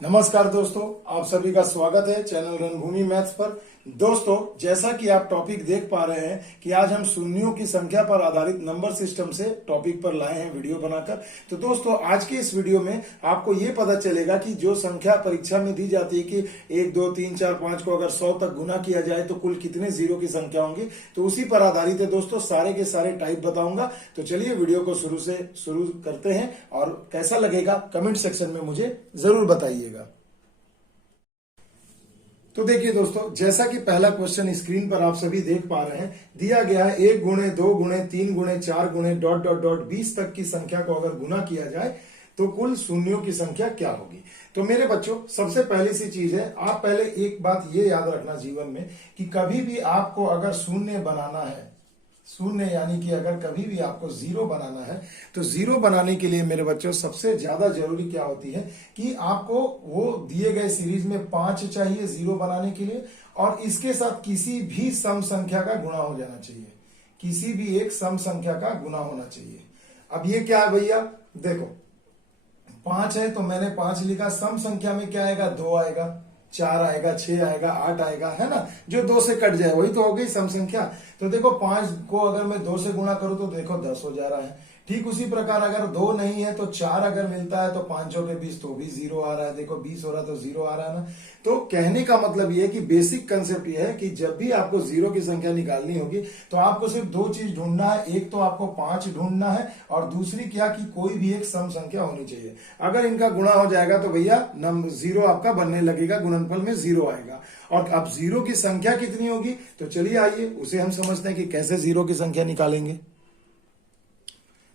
नमस्कार दोस्तों, आप सभी का स्वागत है चैनल रणभूमि मैथ्स पर। दोस्तों, जैसा कि आप टॉपिक देख पा रहे हैं कि आज हम शून्यों की संख्या पर आधारित नंबर सिस्टम से टॉपिक पर लाए हैं वीडियो बनाकर। तो दोस्तों, आज के इस वीडियो में आपको ये पता चलेगा कि जो संख्या परीक्षा में दी जाती है कि 1 2 3 4 5 को अगर 100 तक गुना किया जाए तो कुल कितने जीरो की संख्या होंगी, तो उसी पर आधारित है दोस्तों। सारे के सारे टाइप बताऊंगा। तो चलिए वीडियो को शुरू करते हैं और कैसा लगेगा कमेंट सेक्शन में मुझे जरूर बताइएगा। तो देखिए दोस्तों, जैसा कि पहला क्वेश्चन स्क्रीन पर आप सभी देख पा रहे हैं, दिया गया है 1 गुणे 2 गुणे 3 गुणे 4 गुणे डॉट डॉट डॉट 20 तक की संख्या को अगर गुना किया जाए तो कुल शून्यों की संख्या क्या होगी। तो मेरे बच्चों, सबसे पहली सी चीज है, आप पहले एक बात ये याद रखना जीवन में कि कभी भी आपको अगर शून्य बनाना है, शून्य यानी कि अगर कभी भी आपको जीरो बनाना है, तो जीरो बनाने के लिए मेरे बच्चों सबसे ज्यादा जरूरी क्या होती है कि आपको वो दिए गए सीरीज में 5 चाहिए जीरो बनाने के लिए, और इसके साथ किसी भी सम संख्या का गुणा हो जाना चाहिए। किसी भी एक सम संख्या का गुणा होना चाहिए। अब ये क्या है भैया, देखो 5 है तो मैंने 5 लिखा, सम संख्या में क्या आएगा, 2 आएगा, 4 आएगा, 6 आएगा, 8 आएगा, है ना। जो 2 से कट जाए वही तो हो गई सम संख्या। तो देखो 5 को अगर मैं 2 से गुणा करूं तो देखो 10 हो जा रहा है। ठीक उसी प्रकार अगर 2 नहीं है तो 4 अगर मिलता है तो 5 के 20 तो भी 0 आ रहा है। देखो 20 हो रहा है तो 0 आ रहा है ना। तो कहने का मतलब ये है कि बेसिक कंसेप्ट ये है कि जब भी आपको जीरो की संख्या निकालनी होगी तो आपको सिर्फ 2 चीज ढूंढना है। एक तो आपको 5 ढूंढना है और दूसरी क्या कि कोई भी एक सम संख्या होनी चाहिए। अगर इनका गुणा हो जाएगा तो भैया जीरो आपका बनने लगेगा, गुणनफल में 0 आएगा। और अब जीरो की संख्या कितनी होगी, तो चलिए आइए उसे हम समझते हैं कि कैसे जीरो की संख्या निकालेंगे।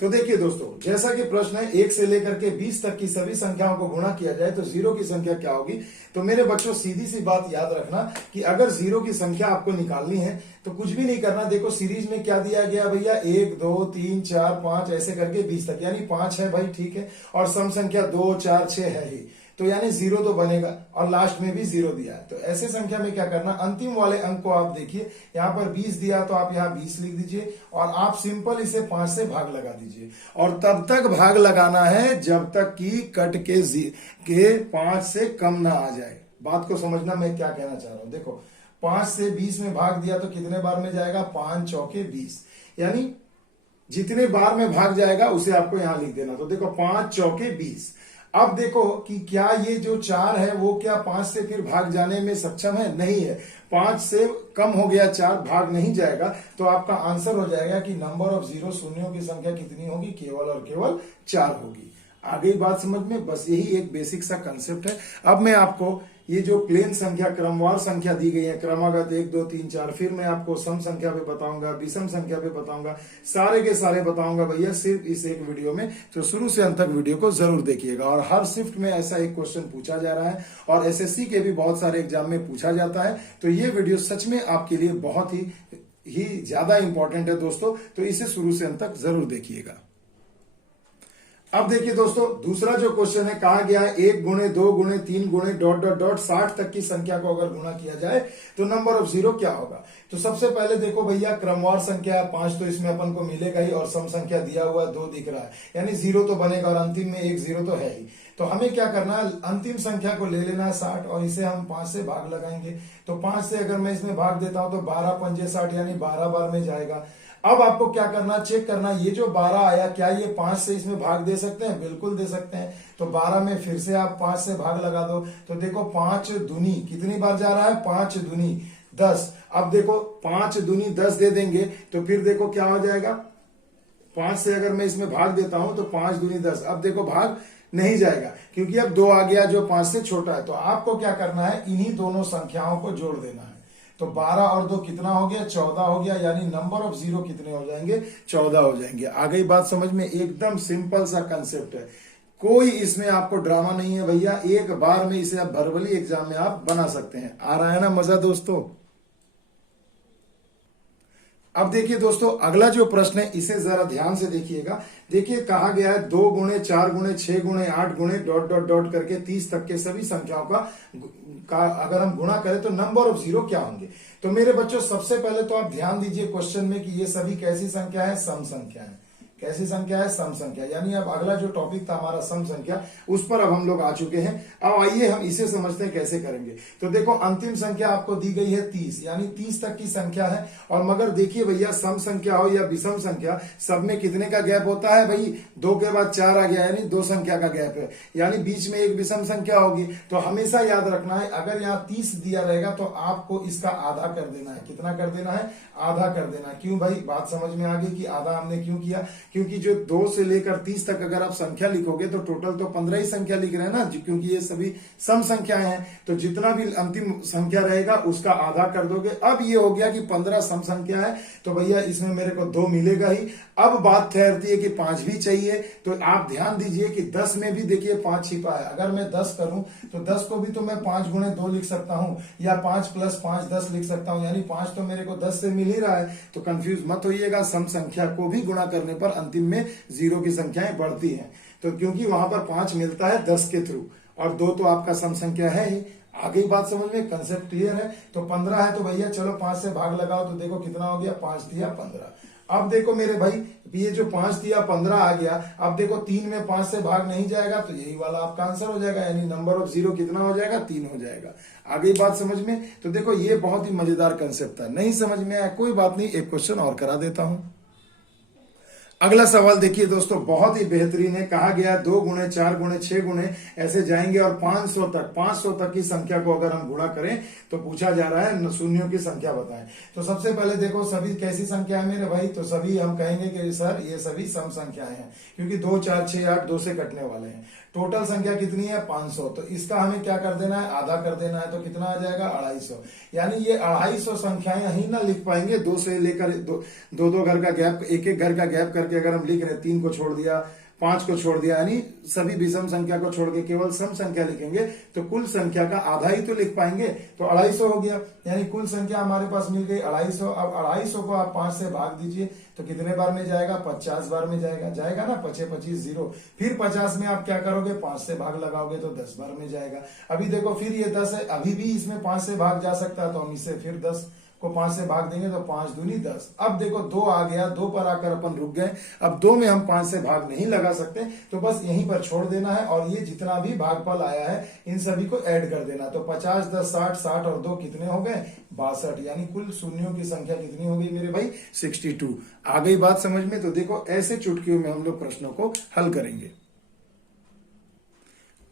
तो देखिए दोस्तों, जैसा कि प्रश्न है 1 से लेकर के 20 तक की सभी संख्याओं को गुणा किया जाए तो जीरो की संख्या क्या होगी। तो मेरे बच्चों, सीधी सी बात याद रखना कि अगर जीरो की संख्या आपको निकालनी है तो कुछ भी नहीं करना। देखो सीरीज में क्या दिया गया भैया, 1 2 3 4 5 ऐसे करके 20 तक, यानी 5 है भाई, ठीक है। और सम संख्या 2 4 6 है ही, तो यानी जीरो तो बनेगा और लास्ट में भी जीरो दिया है। तो ऐसे संख्या में क्या करना, अंतिम वाले अंक को आप देखिए, यहाँ पर 20 दिया तो आप यहाँ 20 लिख दीजिए और आप सिंपल इसे 5 से भाग लगा दीजिए। और तब तक भाग लगाना है जब तक कि कट के 5 से कम ना आ जाए। बात को समझना मैं क्या कहना चाह रहा हूं। देखो 5 से 20 में भाग दिया तो कितने बार में जाएगा, 5 चौके 20, यानी जितने बार में भाग जाएगा उसे आपको यहां लिख देना। तो देखो 5 चौके 20। अब देखो कि क्या ये जो 4 है वो क्या 5 से फिर भाग जाने में सक्षम है, नहीं है। 5 से कम हो गया, 4 भाग नहीं जाएगा। तो आपका आंसर हो जाएगा कि नंबर ऑफ जीरो, शून्यों की संख्या कितनी होगी, केवल और केवल 4 होगी। आ गई बात समझ में। बस यही एक बेसिक सा कंसेप्ट है। अब मैं आपको ये जो प्लेन संख्या, क्रमवार संख्या दी गई है, क्रमागत 1 2 3 4, फिर मैं आपको सम संख्या पे बताऊंगा, विषम संख्या पे बताऊंगा, सारे के सारे बताऊंगा भैया सिर्फ इस एक वीडियो में। तो शुरू से अंत तक वीडियो को जरूर देखिएगा। और हर शिफ्ट में ऐसा एक क्वेश्चन पूछा जा रहा है और एसएससी के भी बहुत सारे एग्जाम में पूछा जाता है। तो ये वीडियो सच में आपके लिए बहुत ही ज्यादा इंपॉर्टेंट है दोस्तों। तो इसे शुरू से अंत तक जरूर देखिएगा। अब देखिए दोस्तों, दूसरा जो क्वेश्चन है, कहा गया है 1 गुणे 2 गुणे 3 गुणे डॉट डॉट डॉट 60 तक की संख्या को अगर गुणा किया जाए तो नंबर ऑफ जीरो क्या होगा। तो सबसे पहले देखो भैया, क्रमवार संख्या 5 तो इसमें अपन को मिलेगा ही, और सम संख्या दिया हुआ 2 दिख रहा है, यानी जीरो तो बनेगा और अंतिम में एक जीरो तो है ही। तो हमें क्या करना है, अंतिम संख्या को ले लेना है 60 और इसे हम 5 से भाग लगाएंगे। तो 5 से अगर मैं इसमें भाग देता हूं तो 12 पंजे 60, यानी 12 बार में जाएगा। अब आपको क्या करना, चेक करना, ये जो 12 आया क्या ये 5 से इसमें भाग दे सकते हैं, बिल्कुल दे सकते हैं। तो 12 में फिर से आप 5 से भाग लगा दो। तो देखो 5 दूनी कितनी बार जा रहा है, 5 दूनी 10। अब देखो 5 दूनी 10 दे देंगे तो फिर देखो क्या हो जाएगा, 5 से अगर मैं इसमें भाग देता हूं तो 5 दूनी 10। अब देखो भाग नहीं जाएगा क्योंकि अब 2 आ गया जो 5 से छोटा है। तो आपको क्या करना है, इन्हीं दोनों संख्याओं को जोड़ देना है। तो 12 और 2 कितना हो गया, 14 हो गया, यानी नंबर ऑफ जीरो कितने हो जाएंगे, 14 हो जाएंगे। आ गई बात समझ में। एकदम सिंपल सा कंसेप्ट है, कोई इसमें आपको ड्रामा नहीं है भैया। एक बार में इसे आप वर्बली एग्जाम में आप बना सकते हैं। आ रहा है ना मजा दोस्तों। अब देखिए दोस्तों, अगला जो प्रश्न है इसे जरा ध्यान से देखिएगा। देखिए कहा गया है 2 गुणे 4 गुणे 6 गुणे 8 गुणे डॉट डॉट डॉट करके 30 तक के सभी संख्याओं का अगर हम गुणा करें तो नंबर ऑफ जीरो क्या होंगे। तो मेरे बच्चों, सबसे पहले तो आप ध्यान दीजिए क्वेश्चन में कि ये सभी कैसी संख्या है, सम संख्या है। कैसी संख्या है? सम संख्या। यानी अब अगला जो टॉपिक था हमारा सम संख्या, उस पर अब हम लोग आ चुके हैं। अब आइए हम इसे समझते हैं कैसे करेंगे। तो देखो अंतिम संख्या आपको दी गई है 30, यानी 30 तक की संख्या है। और मगर देखिए भैया, सम संख्या हो या विषम संख्या, सब में कितने का गैप होता है भाई? 2 के बाद 4 आ गया, यानी 2 संख्या का गैप है, यानी बीच में एक विषम संख्या होगी। तो हमेशा याद रखना है, अगर यहाँ 30 दिया रहेगा तो आपको इसका आधा कर देना है। कितना कर देना है? आधा कर देना है। क्यों भाई? बात समझ में आ गई कि आधा हमने क्यों किया? क्योंकि जो 2 से लेकर 30 तक अगर आप संख्या लिखोगे तो टोटल तो 15 ही संख्या लिख रहे हैं ना, क्योंकि ये सभी सम संख्याएं हैं। तो जितना भी अंतिम संख्या रहेगा उसका आधा कर दोगे। अब ये हो गया कि 15 सम संख्या है, तो भैया इसमें मेरे को 2 मिलेगा ही। अब बात ठहरती है कि 5 भी चाहिए। तो आप ध्यान दीजिए कि 10 में भी देखिए 5 छिपा है। अगर मैं 10 करूं तो 10 को भी तो मैं 5 गुणे 2 लिख सकता हूं, या 5 + 5 10 लिख सकता हूं, यानी 5 तो मेरे को 10 से मिल ही रहा है। तो कंफ्यूज मत होइएगा, सम संख्या को भी गुणा करने पर अंतिम में 0 की संख्याएं बढ़ती हैं। तो क्योंकि वहां पर 5 मिलता है 10 के थ्रू, और 2 तो आपका सम संख्या है ही। आ गई बात समझ में? कंसेप्ट क्लियर है? तो 15 है, तो भैया चलो 5 से भाग लगाओ, तो देखो कितना हो गया? 5 दिया 15। अब देखो मेरे भाई, ये जो 5 दिया 15 आ गया। अब देखो 3 में 5 से भाग नहीं जाएगा, तो यही वाला आपका आंसर हो जाएगा, यानी नंबर ऑफ 0 कितना हो जाएगा? 3 हो जाएगा। आ गई बात समझ में? तो देखो ये बहुत ही मजेदार कंसेप्ट था। नहीं समझ में आया कोई बात नहीं, एक क्वेश्चन और करा देता हूं। अगला सवाल देखिए दोस्तों, बहुत ही बेहतरीन है। कहा गया 2 गुणे 4 गुणे 6 गुणे ऐसे जाएंगे और 500 तक की संख्या को अगर हम गुणा करें तो पूछा जा रहा है शून्यों की संख्या बताएं। तो सबसे पहले देखो सभी कैसी संख्या है मेरे भाई? तो सभी हम कहेंगे कि सर ये सभी सम संख्याएं हैं, क्योंकि 2 4 6 8 2 से कटने वाले हैं। टोटल संख्या कितनी है? 500। तो इसका हमें क्या कर देना है? आधा कर देना है। तो कितना आ जाएगा? 250। यानी ये 250 संख्याएं ही ना लिख पाएंगे। 2 से लेकर 2 घर का गैप, एक घर का गैप करके अगर हम लिख रहे हैं, 3 को छोड़ दिया, 5 को छोड़ दिया, यानी सभी विषम संख्या को छोड़ के केवल सम संख्या लिखेंगे तो कुल संख्या का आधा ही तो लिख पाएंगे। तो 250 हो गया, यानी कुल संख्या हमारे पास मिल गई 250। अब 250 को आप 5 से भाग दीजिए तो कितने बार में जाएगा? 50 बार में जाएगा। जाएगा ना? 5 25 0। फिर 50 में आप क्या करोगे? 5 से भाग लगाओगे तो 10 बार में जाएगा। अभी देखो फिर ये 10 है, अभी भी इसमें 5 से भाग जा सकता है, तो हम इसे फिर 10 को 5 से भाग देंगे तो 5 दूनी 10। अब देखो 2 आ गया, 2 पर आकर अपन रुक गए। अब 2 में हम 5 से भाग नहीं लगा सकते, तो बस यहीं पर छोड़ देना है। और ये जितना भी भागफल आया है इन सभी को ऐड कर देना। तो 50 10 60, 60 और 2 कितने हो गए? 62। यानी कुल शून्यों की संख्या कितनी हो गई मेरे भाई? 62। आ गई बात समझ में? तो देखो ऐसे चुटकियों में हम लोग प्रश्नों को हल करेंगे।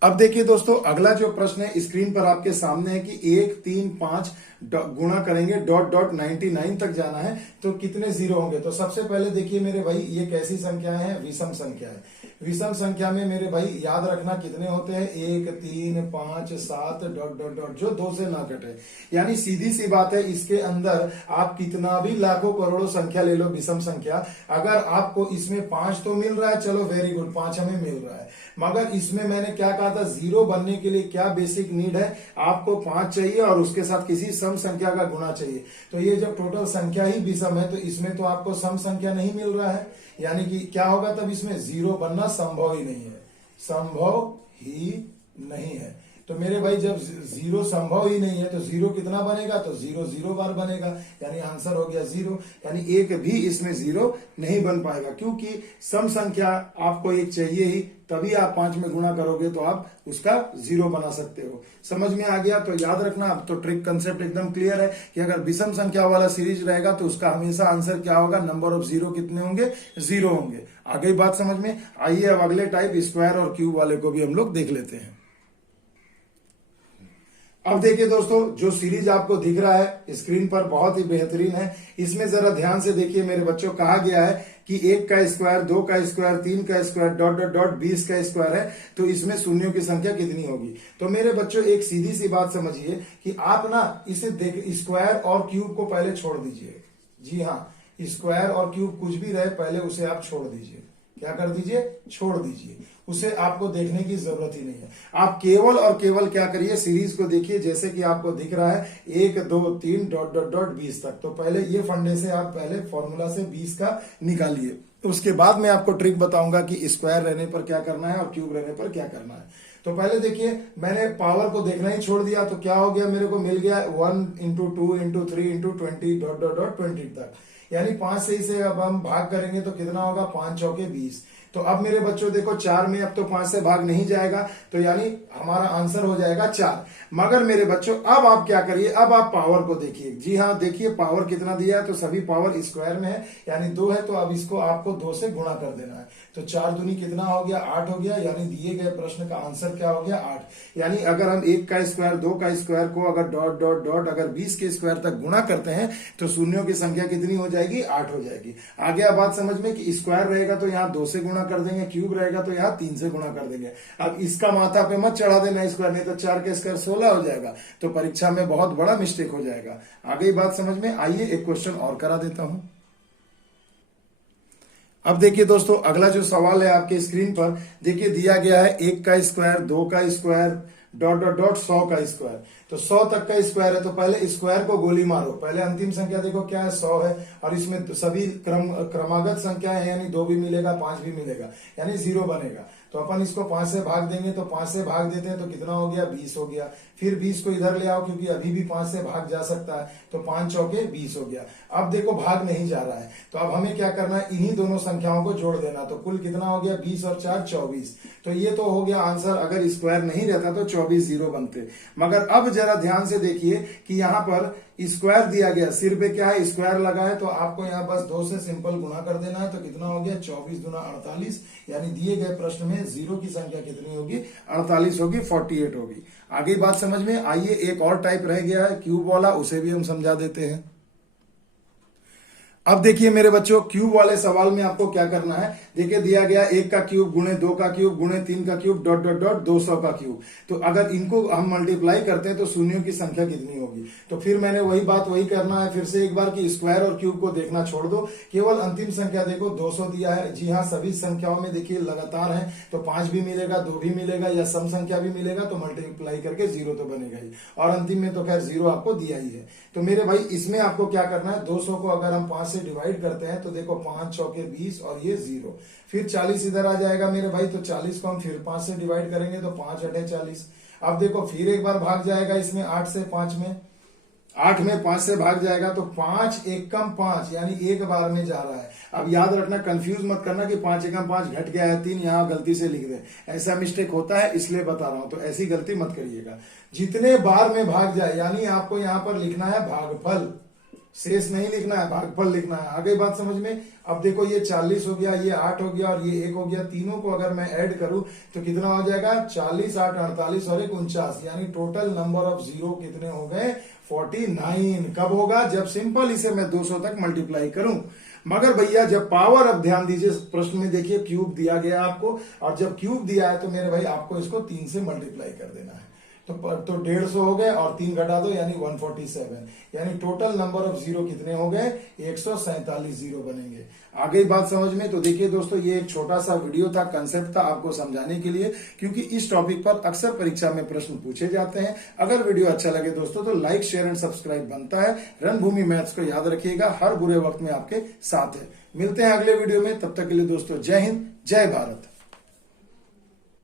अब देखिए दोस्तों, अगला जो प्रश्न है स्क्रीन पर आपके सामने है कि 1 3 5 गुणा करेंगे डॉट डॉट 99 तक जाना है, तो कितने 0 होंगे? तो सबसे पहले देखिए मेरे भाई, ये कैसी संख्या है? विषम संख्या है। विषम संख्या में मेरे भाई याद रखना कितने होते हैं? 1 3 5 7 डॉट डॉट डॉट, जो 2 से ना कटे। यानी सीधी सी बात है, इसके अंदर आप कितना भी लाखों करोड़ों संख्या ले लो विषम संख्या, अगर आपको इसमें 5 तो मिल रहा है, चलो वेरी गुड, 5 हमें मिल रहा है। मगर इसमें मैंने क्या कहा था? 0 बनने के लिए क्या बेसिक नीड है? आपको 5 चाहिए और उसके साथ किसी सम संख्या का गुणा चाहिए। तो ये जब टोटल संख्या ही विषम है तो इसमें तो आपको सम संख्या नहीं मिल रहा है, यानी कि क्या होगा तब? इसमें 0 बनना संभव ही नहीं है, संभव ही नहीं है। तो मेरे भाई जब 0 संभव ही नहीं है तो 0 कितना बनेगा? तो 0 0 बार बनेगा, यानी आंसर हो गया 0। यानी एक भी इसमें 0 नहीं बन पाएगा, क्योंकि सम संख्या आपको एक चाहिए ही, तभी आप 5 में गुणा करोगे तो आप उसका 0 बना सकते हो। समझ में आ गया? तो याद रखना, अब तो ट्रिक कंसेप्ट एकदम क्लियर है कि अगर विषम संख्या वाला सीरीज रहेगा तो उसका हमेशा आंसर क्या होगा? नंबर ऑफ 0 कितने होंगे? 0 होंगे। आ गई बात समझ में? आइए अब अगले टाइप स्क्वायर और क्यूब वाले को भी हम लोग देख लेते हैं। अब देखिए दोस्तों, जो सीरीज आपको दिख रहा है स्क्रीन पर बहुत ही बेहतरीन है। इसमें जरा ध्यान से देखिए मेरे बच्चों, कहा गया है कि 1 का स्क्वायर, 2 का स्क्वायर, 3 का स्क्वायर डॉट डॉट डॉट 20 का स्क्वायर है, तो इसमें शून्यों की संख्या कितनी होगी? तो मेरे बच्चों एक सीधी सी बात समझिए कि आप ना इसे देख, स्क्वायर और क्यूब को पहले छोड़ दीजिए। जी हाँ, स्क्वायर और क्यूब कुछ भी रहे, पहले उसे आप छोड़ दीजिए। क्या कर दीजिए? छोड़ दीजिए, उसे आपको देखने की जरूरत ही नहीं है। आप केवल और केवल क्या करिए? सीरीज को देखिए, जैसे कि आपको दिख रहा है 1 2 3 डॉट डॉट डॉट 20 तक। तो पहले ये फंडे से आप पहले फॉर्मूला से 20 का निकालिए, तो उसके बाद मैं आपको ट्रिक बताऊंगा कि स्क्वायर रहने पर क्या करना है और क्यूब रहने पर क्या करना है। तो पहले देखिए, मैंने पावर को देखना ही छोड़ दिया, तो क्या हो गया? मेरे को मिल गया 1 × 2 × 3 × 20 डॉट डॉट डॉट 20 तक। यानी 5 से इसे अब हम भाग करेंगे तो कितना होगा, 5 चौके 20। तो अब मेरे बच्चों देखो 4 में अब तो 5 से भाग नहीं जाएगा, तो यानी हमारा आंसर हो जाएगा 4। मगर मेरे बच्चों अब आप क्या करिए, अब आप पावर को देखिए। जी हाँ, देखिए पावर कितना दिया है, तो सभी पावर स्क्वायर में है, यानी 2 है, तो अब इसको आपको 2 से गुणा कर देना है। तो 4 दूनी कितना हो गया, 8 हो गया, यानी दिए गए प्रश्न का आंसर क्या हो गया, 8। यानी अगर हम 1 का स्क्वायर 2 का स्क्वायर को अगर डॉट डॉट डॉट अगर 20 के स्क्वायर तक गुणा करते हैं तो शून्यों की संख्या कितनी हो जाएगी, 8 हो जाएगी। आगे आप बात समझ में कि स्क्वायर रहेगा तो यहाँ 2 से गुणा कर देंगे, क्यूब रहेगा तो यहाँ 3 से गुणा कर देंगे। अब इसका माथा पे मत चढ़ा देना स्क्वायर, नहीं तो 4 के स्क्वायर 16 हो जाएगा, तो परीक्षा में बहुत बड़ा मिस्टेक हो जाएगा। आगे बात समझ में आइए, एक क्वेश्चन और करा देता हूं। अब देखिए दोस्तों, अगला जो सवाल है आपके स्क्रीन पर देखिए दिया गया है 1 का स्क्वायर 2 का स्क्वायर डॉट डॉट डॉट 100 का स्क्वायर। तो 100 तक का स्क्वायर है, तो पहले स्क्वायर को गोली मारो। पहले अंतिम संख्या देखो क्या है, 100 है, और इसमें तो सभी क्रमागत संख्या है, यानी 2 भी मिलेगा 5 भी मिलेगा, यानी 0 बनेगा। तो अपन इसको 5 से भाग देंगे, तो 5 से भाग देते हैं तो कितना हो गया, 20 हो गया। फिर 20 को इधर ले आओ, क्योंकि अभी भी 5 से भाग जा सकता है, तो 5 चौके 20 हो गया। अब देखो भाग नहीं जा रहा है, तो अब हमें क्या करना है, इन्हीं दोनों संख्याओं को जोड़ देना। तो कुल कितना हो गया, 20 और 4 24। तो ये तो हो गया आंसर। अगर स्क्वायर नहीं रहता तो 24 0 बनते। मगर अब जरा ध्यान से देखिए कि यहाँ पर स्क्वायर दिया गया, सिर पे क्या है, स्क्वायर लगा है, तो आपको यहाँ बस 2 से सिंपल गुणा कर देना है। तो कितना हो गया, 24 दूना 48, यानी दिए गए प्रश्न में 0 की संख्या कितनी होगी, 48 होगी, 48 होगी। आगे बात समझ में आइए, एक और टाइप रह गया है क्यूब वाला, उसे भी हम समझा देते हैं। अब देखिए मेरे बच्चों, क्यूब वाले सवाल में आपको क्या करना है, देखिए दिया गया 1 का क्यूब गुणे 2 का क्यूब गुणे 3 का क्यूब डॉट डॉट डॉट 200 का क्यूब। तो अगर इनको हम मल्टीप्लाई करते हैं तो शून्यों की संख्या कितनी होगी। तो फिर मैंने वही करना है फिर से एक बार कि स्क्वायर और क्यूब को देखना छोड़ दो, केवल अंतिम संख्या देखो 200 दिया है। जी हाँ, सभी संख्याओं में देखिए लगातार है, तो 5 भी मिलेगा, 2 भी मिलेगा, या सम संख्या भी मिलेगा, तो मल्टीप्लाई करके 0 तो बनेगा ही, और अंतिम में तो खैर 0 आपको दिया ही है। तो मेरे भाई इसमें आपको क्या करना है, 200 को अगर हम 5 से डिवाइड करते हैं तो देखो 5 चौके 20 और ये 0, फिर 40 इधर आ जाएगा मेरे भाई। तो 40 को हम फिर 5 से डिवाइड करेंगे तो 5 8 40। अब देखो फिर एक बार भाग जाएगा इसमें 8 से 5 में, 8 में 5 से भाग जाएगा, तो 5 एकम 5, यानी एक बार में जा रहा है। अब याद रखना, कंफ्यूज मत करना कि 5 एकम 5 घट गया है 3, यहां गलती से लिख दे, ऐसा मिस्टेक होता है, इसलिए बता रहा हूं। तो ऐसी गलती मत करिएगा। जितने बार में भाग जाए, यानी आपको यहां पर लिखना है भागफल, शेष नहीं लिखना है, भागफल लिखना है। आगे बात समझ में। अब देखो ये 40 हो गया, ये 8 हो गया और ये 1 हो गया, तीनों को अगर मैं ऐड करूं तो कितना हो जाएगा, 40 8 48 और 1 49, यानी टोटल नंबर ऑफ जीरो कितने हो गए, 49। कब होगा, जब सिंपल इसे मैं 200 तक मल्टीप्लाई करूं। मगर भैया जब पावर, अब ध्यान दीजिए प्रश्न में देखिए क्यूब दिया गया आपको, और जब क्यूब दिया है तो मेरे भाई आपको इसको 3 से मल्टीप्लाई कर देना है। तो 150 हो गए और 3 घटा दो, यानी 147, यानी टोटल नंबर ऑफ जीरो कितने हो गए, 147 जीरो बनेंगे। आगे बात समझ में। तो देखिए दोस्तों, ये एक छोटा सा वीडियो था, कंसेप्ट था आपको समझाने के लिए, क्योंकि इस टॉपिक पर अक्सर परीक्षा में प्रश्न पूछे जाते हैं। अगर वीडियो अच्छा लगे दोस्तों तो लाइक शेयर एंड सब्सक्राइब बनता है। रणभूमि मैथ्स को याद रखिएगा, हर बुरे वक्त में आपके साथ है। मिलते हैं अगले वीडियो में, तब तक के लिए दोस्तों जय हिंद जय भारत।